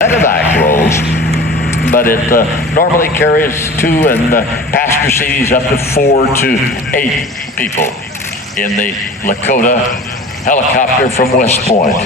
medevac rolls, but it normally carries 2 and passenger seats up to 4 to 8 people in the Lakota helicopter from West Point.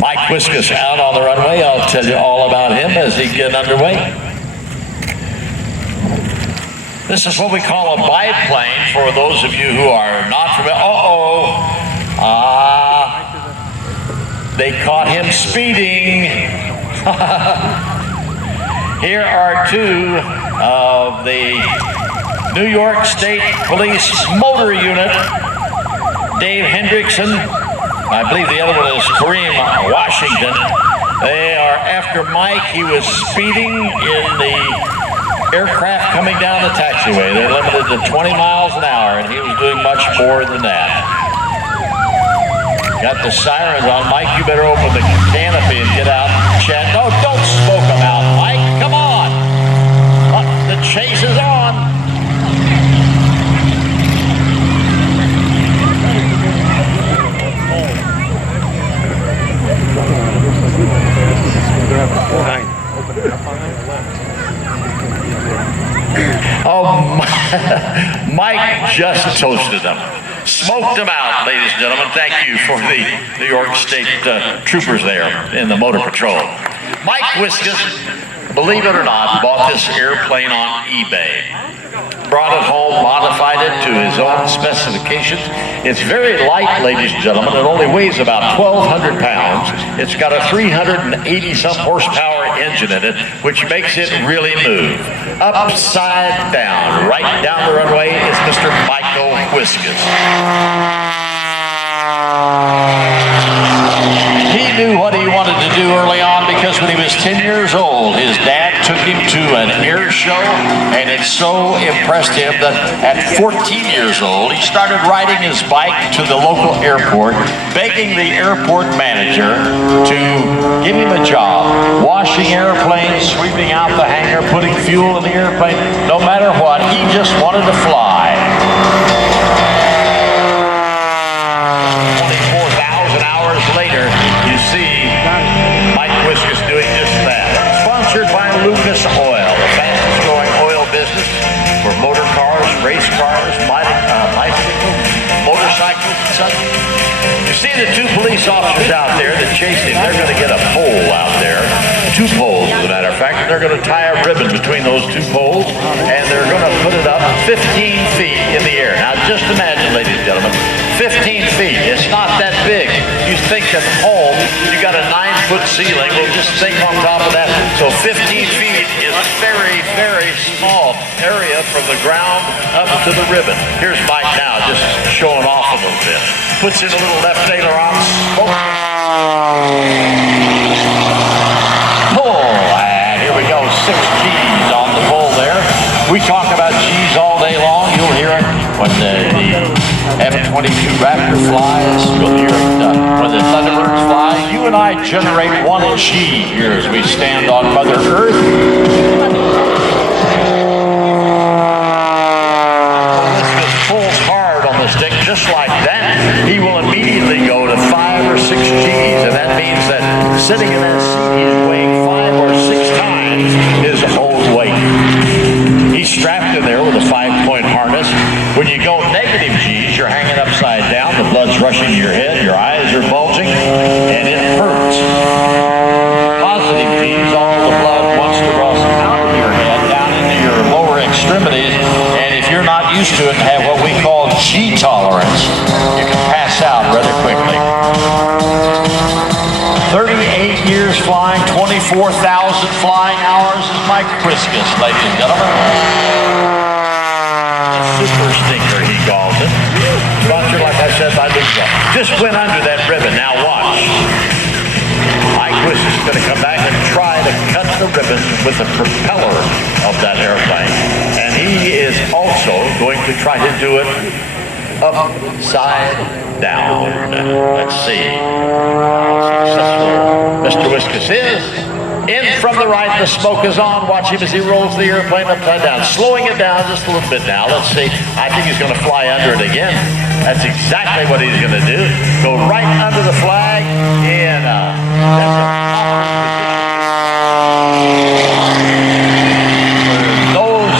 Mike Wiskus out on the runway. I'll tell you all about him as he gets underway. This is what we call a biplane for those of you who are not familiar. They caught him speeding. Here are 2 of the New York State Police Motor Unit. Dave Hendrickson, I believe the other one is Kareem Washington. They are after Mike. He was speeding in the aircraft coming down the taxiway. They're limited to 20 miles an hour, and he was doing much more than that. Got the sirens on. Mike, you better open the canopy and get out and chat. No, don't smoke them out, Mike. Come on. The chase is on. Oh, Mike just toasted them. Smoked them out, ladies and gentlemen. Thank you for the New York State troopers there in the Motor Patrol. Mike Wiskus, believe it or not, bought this airplane on eBay. Brought it home, modified it to his own specifications. It's very light, ladies and gentlemen. It only weighs about 1,200 pounds. It's got a 380-some horsepower engine in it, which makes it really move. Upside down, right down the runway is Mr. Michael Wiskus. He knew what he wanted to do early on because when he was 10 years old, his dad took him to an air show, and it so impressed him that at 14 years old, he started riding his bike to the local airport, begging the airport manager to give him a job, washing airplanes, sweeping out the hangar, putting fuel in the airplane, no matter what, he just wanted to fly. 24,000 hours later, you see Mike Wiskus doing just that. Sponsored by Lucas Oil, the fastest growing oil business for motor cars, race cars, bicycles, motorcycles, and such. You see the 2 police officers out there that chased him. They're going to get a pole out there, 2 poles as a matter of fact, and they're going to tie a ribbon between those 2 poles, and they're going to put it up 15 feet in the air. Now just imagine, ladies and gentlemen, 15 feet. It's not that big. You think at home you got a 9-foot ceiling. Well, just think on top of that. So 15 feet is a very, very small area from the ground up to the ribbon. Here's Mike now, just showing off a little bit. Puts in a little left aileron. Pull, and here we go. 6 G's on the pull there. We talk about G's all day long. You'll hear it when the F-22 Raptor flies. You'll hear it when the Thunderbirds fly. You and I generate 1 G here as we stand on Mother Earth. Wiskus pulls hard on the stick just like that. He will immediately go to 5 or 6 G's, and that means that sitting in that seat, he's weighing 5 or 6 times his own weight. He's strapped in there with a 5-point harness. When you go negative G's, you're hanging upside down, the blood's rushing to your head, your eyes are bulging, and it hurts. Positive G's, all the blood wants to rush out of your head, down into your lower extremities, and if you're not used to it and have what we call G tolerance, you can pass out rather quickly. 38 years flying, 24,000 flying hours is Mike Wiskus, ladies and gentlemen. Super stinker, he calls it. Sponsored, like I said, by Lucas. Just went under that ribbon. Now watch. Mike Wiskus is going to come back and try to cut the ribbon with the propeller of that airplane. And he is also going to try to do it upside down. Let's see how successful Mr. Wiskus is. In from the right, the smoke is on. Watch him as he rolls the airplane upside down. Slowing it down just a little bit now. Let's see. I think he's going to fly under it again. That's exactly what he's going to do. Go right under the flag. And those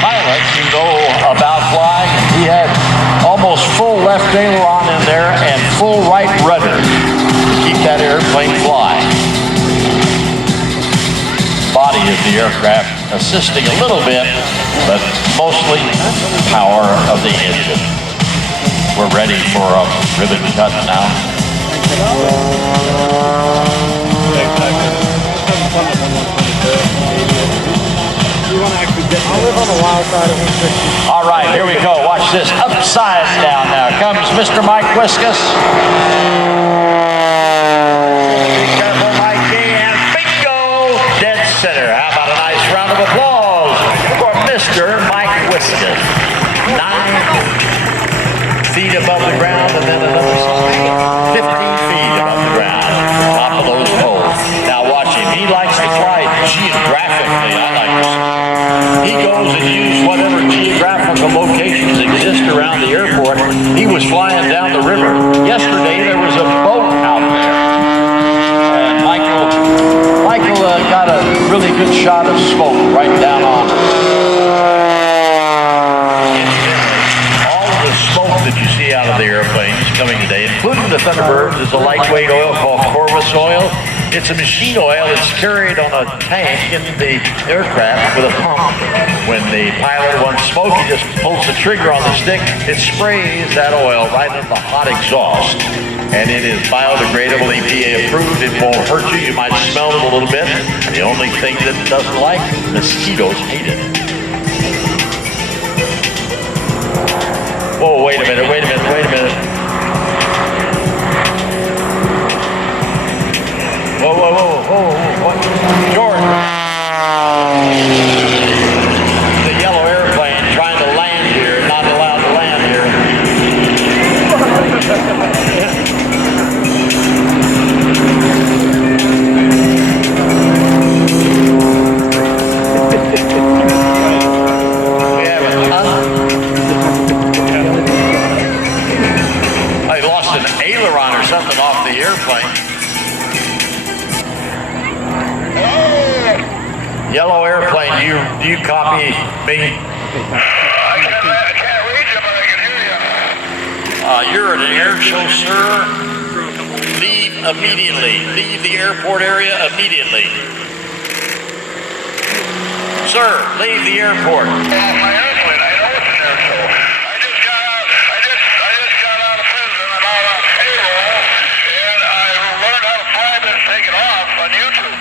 pilots who know about flying, he had almost full left aileron in there and full right rudder to keep that airplane flying. Body of the aircraft assisting a little bit, but mostly power of the engine. We're ready for a ribbon cut now. All right, here we go. Watch this. Upside down now comes Mr. Mike Wiskus. Center. How about a nice round of applause for Mr. Mike Wiskus. 9 feet above the ground, and then another 15 feet above the ground. Top of those poles. Now watch him. He likes to fly geographically, I like to see. He goes and uses whatever geographical locations exist around the airport. He was flying down the river. Yesterday there was a boat out there. And Michael got a really good shot of smoke right down on it. All of the smoke that you see out of the airplanes coming today, including the Thunderbirds, is a lightweight oil called Corvus oil. It's a machine oil. It's carried on a tank in the aircraft with a pump. When the pilot wants smoke, he just pulls the trigger on the stick. It sprays that oil right into the hot exhaust. And it is biodegradable, EPA approved. It won't hurt you. You might smell it a little bit. The only thing that it doesn't like, mosquitoes hate it. Whoa, wait a minute. Whoa. Jordan. The yellow airplane trying to land here, not allowed to land here. I lost an aileron or something off the airplane. Yellow airplane, do you copy me? I can't read you, but I can hear you. You're at an air show, sir. Leave immediately. Leave the airport area immediately. Sir, leave the airport. Well, my airplane, I know it's an air show. I just got out of prison. I'm out on payroll, and I learned how to fly this, take it off on YouTube.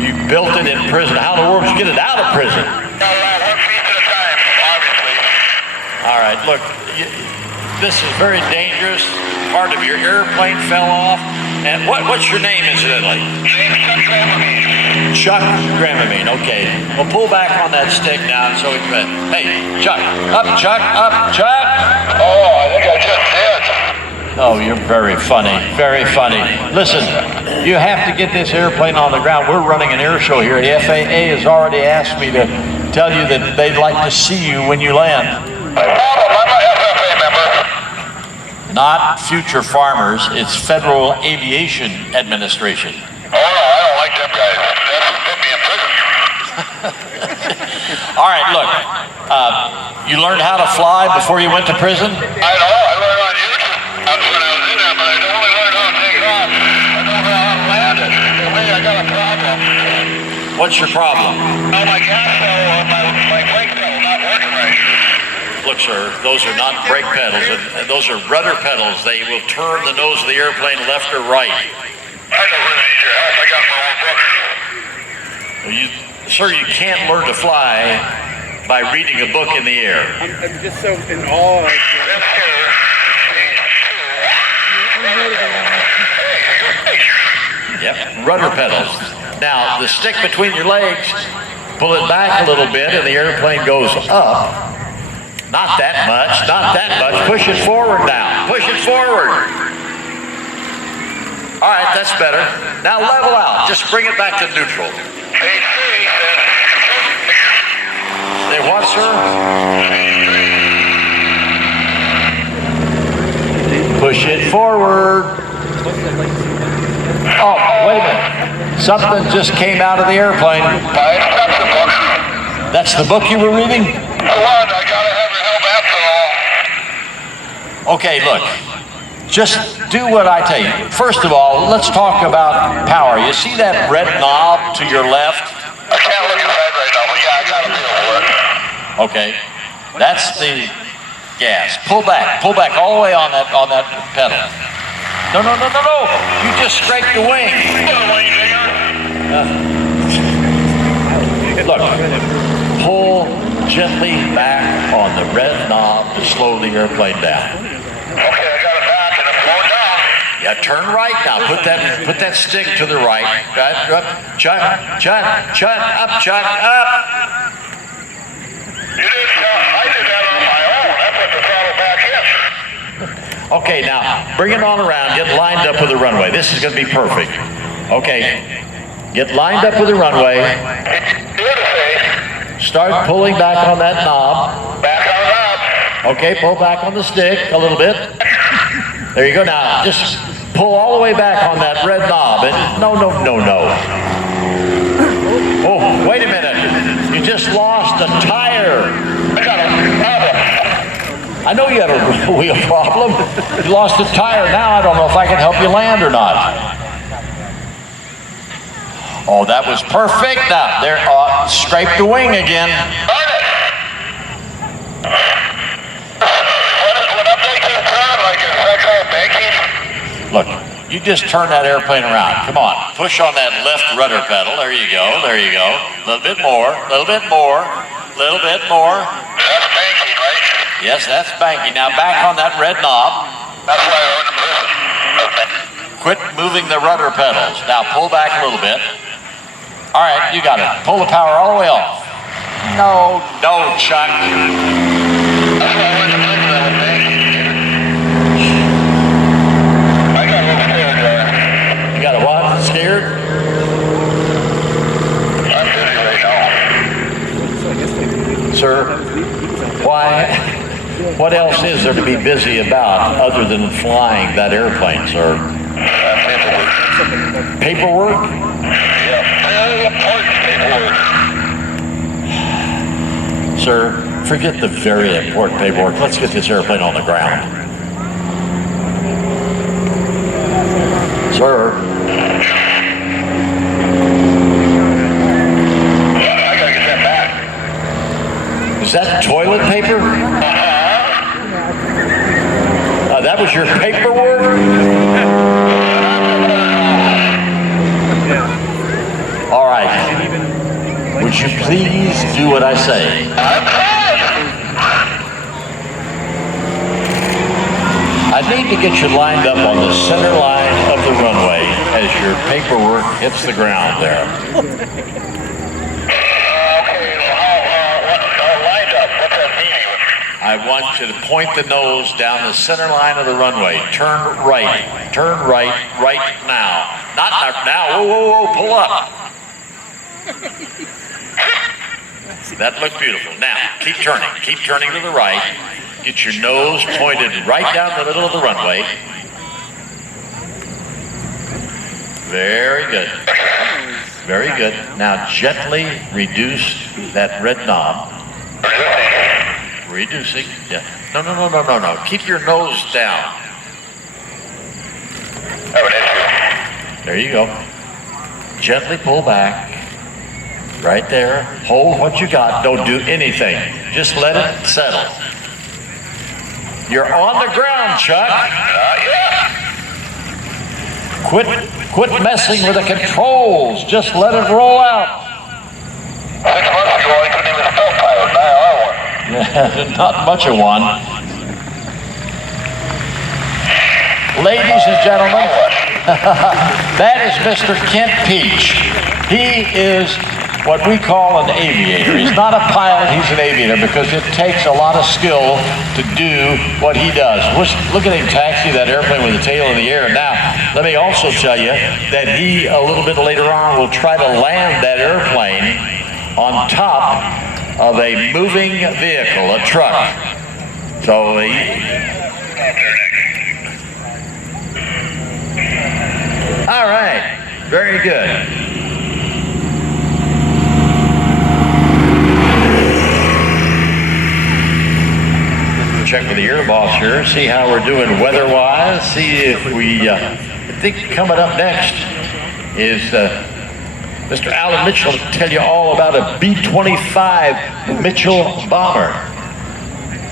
You built it in prison. How in the world did you get it out of prison? 1 piece at a time, obviously. All right, look, this is very dangerous. Part of your airplane fell off. And what's your name, incidentally? Name's Chuck Dramamine. Chuck Dramamine, okay. Well, pull back on that stick now so we can... Hey, Chuck. Up, Chuck. Oh, I think I just did. Oh, you're very funny. Very funny. Listen, you have to get this airplane on the ground. We're running an air show here. The FAA has already asked me to tell you that they'd like to see you when you land. No problem. I'm an FFA member. Not Future Farmers. It's Federal Aviation Administration. Oh, no, I don't like them guys. That's what put me in prison. All right, look. You learned how to fly before you went to prison? I know. I learned on YouTube. That's when I was in there, but I only learned how to take it off. I don't know how to land it. I got a problem. What's your problem? Oh, my gas pedal, my brake pedal not working right. Look, sir, those are not brake pedals. Those are rudder pedals. They will turn the nose of the airplane left or right. I never need your help. I got my own book. Sir, you can't learn to fly by reading a book in the air. I'm just so in awe. Yep, rudder pedals. Now, the stick between your legs, pull it back a little bit and the airplane goes up. Not that much, not that much. Push it forward now. Push it forward. All right, that's better. Now level out. Just bring it back to neutral. Say what, sir? Push it forward. Oh, wait a minute. Something just came out of the airplane. That's the book you were reading? I gotta have your help after all. Okay, look. Just do what I tell you. First of all, let's talk about power. You see that red knob to your left? I can't look at that right now, but yeah, I got a feel for it. Okay, that's the gas. Pull back all the way on that pedal. No. You just scraped the wing. Look, pull gently back on the red knob to slow the airplane down. Okay, I got it back and it's going down. Yeah, turn right now. Put that stick to the right. Up, Chuck, up. You did, I did that on my own. I put the throttle back in. Okay, now bring it on around. Get lined up with the runway. This is going to be perfect. Okay, get lined up with the runway. Start pulling back on that knob. Back on up. Okay, pull back on the stick a little bit. There you go. Now, just pull all the way back on that red knob. And no. Oh, wait a minute. You just lost a tire. I got a problem. I know you had a wheel problem. You lost a tire. Now I don't know if I can help you land or not. Oh, that was perfect. Now, there, scrape the wing again. Look, you just turn that airplane around. Come on, push on that left rudder pedal. There you go. A little bit more. That's banking, right? Yes, that's banking. Now back on that red knob. That's why I was in prison. Quit moving the rudder pedals. Now pull back a little bit. All right, you got it. Pull the power all the way off. No, Chuck. That's why I went to prison. That was banking. I got a little scared there. You got a what? Scared? I'm busy right now. Sir, why? What else is there to be busy about other than flying that airplane, sir? Paperwork. Paperwork? Yeah, very important paperwork. Sir, forget the very important paperwork. Let's get this airplane on the ground. Sir. I gotta get that back. Is that toilet paper? That was your paperwork? All right. Would you please do what I say? I need to get you lined up on the center line of the runway as your paperwork hits the ground there. I want you to point the nose down the center line of the runway. Turn right now. Not now. Whoa, pull up. That looked beautiful. Now, keep turning to the right. Get your nose pointed right down the middle of the runway. Very good. Now, gently reduce that red knob. Reducing. Yeah. No. Keep your nose down. There you go. Gently pull back. Right there. Hold what you got. Don't do anything. Just let it settle. You're on the ground, Chuck. Quit messing with the controls. Just let it roll out. 6 months ago, I couldn't even spell pilot. Now I want. Not much of one. Ladies and gentlemen, that is Mr. Kent Pietsch. He is what we call an aviator. He's not a pilot, he's an aviator, because it takes a lot of skill to do what he does. Look at him taxi that airplane with the tail in the air. Now, let me also tell you that he, a little bit later on, will try to land that airplane on top of a moving vehicle, a truck. So all right, very good. Check with the air boss here, see how we're doing weather-wise, see if we, I think coming up next is Mr. Alan Mitchell to tell you all about a B-25 Mitchell bomber.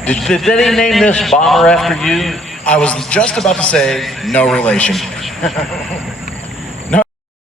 Did he name this bomber after you? I was just about to say, no relation.